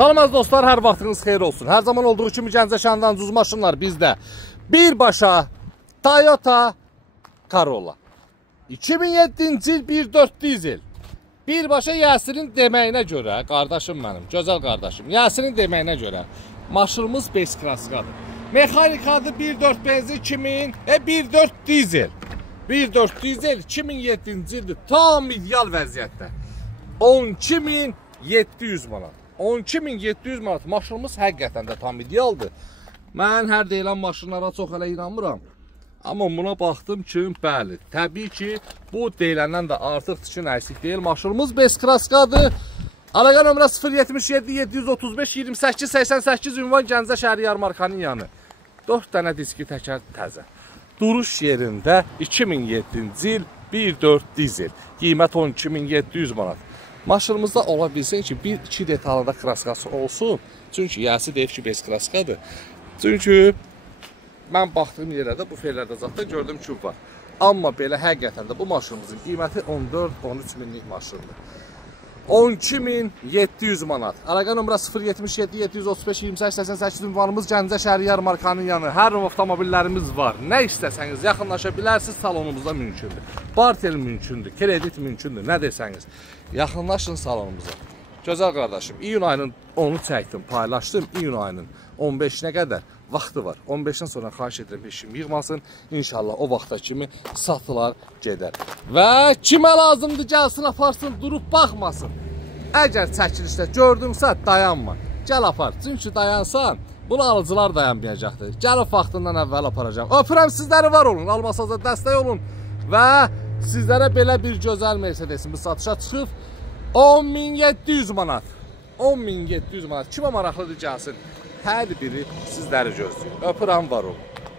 Salam əziz dostlar, hər vaxtınız xeyir olsun. Hər zaman olduğu kimi Gəncə şəhərindən ucuz maşınlar bizdə. Birbaşa Toyota Corolla 2007-ci il 1.4 dizel. Birbaşa Yəsirin deməyinə görə, qardaşım mənim, gözəl qardaşım, Yəsirin deməyinə görə maşınımız B-klassikadır. Mexanikadır 1.4 benzin 2000, 1.4 dizel. 1.4 dizel 2007-ci ildir, tam ideal vəziyyətdə. 12.700 manat. 12.700 manat maşınımız həqiqətən də tam idealdır. Mən hər deyilən maşınlara çox elə inanmıram. Amma buna baxdım ki, bəli, təbii ki, bu deyiləndən də artıq çıxın əksik deyil. Maşınımız B-klassikadır. Əlaqə nömrə 077 735 28 88 ünvan Gəncə şəhəri yarmarkanın yanı. 4 dənə diski təkər təzə. Duruş yerində 2007-ci il 1.4 dizel. Qiymət 12.700 manat. Maşınımızda ola bilsin ki, 1-2 detalında kraskası olsun. Çünki Yəsi deyib ki, B-klassikadır. Çünki mən baxdığım yerə də bu ferlərdə zaten gördüm ki, var. Amma belə həqiqətən də bu maşınımızın qiyməti 14-13 minlik maşındır. 12.700 manat. Əlaqə nömrə 077 735 28 88 ünvanımız Gəncə şəhəri yarmarkanın yanı. Hər növ avtomobillərimiz var. Nə istəsəniz yaxınlaşa bilərsiniz, salonumuzda mümkündür. Barter mümkündür, kredit mümkündür, nə desəniz. Yaxınlaşın salonumuza. Gözəl qardaşım, iyun ayının 10'u çəkdim, paylaşdım. İyun ayının 15-nə qədər vaxtı var. 15-dən sonra xahiş edirəm peşim yığmasın. İnşallah o vaxta kimi satılar gedər. Və kimə lazımdır gəlsin, aparsın, durub baxmasın. Əgər çəkilişdə gördünsə dayanma. Gəl apar. Çünki dayansan, bunu alıcılar dayanmayacaqdır. Gəlib vaxtından əvvəl aparacaq. Öpürəm sizləri, var olun, almasaza dəstək olun. Və sizlərə belə bir gözəl Mercedesimiz satışa çıxıb 10.700 manat. 10.700 manat. Kimə maraqlıdır gəlsin? Hər biri sizləri gözləyir. Öpürəm, var olun.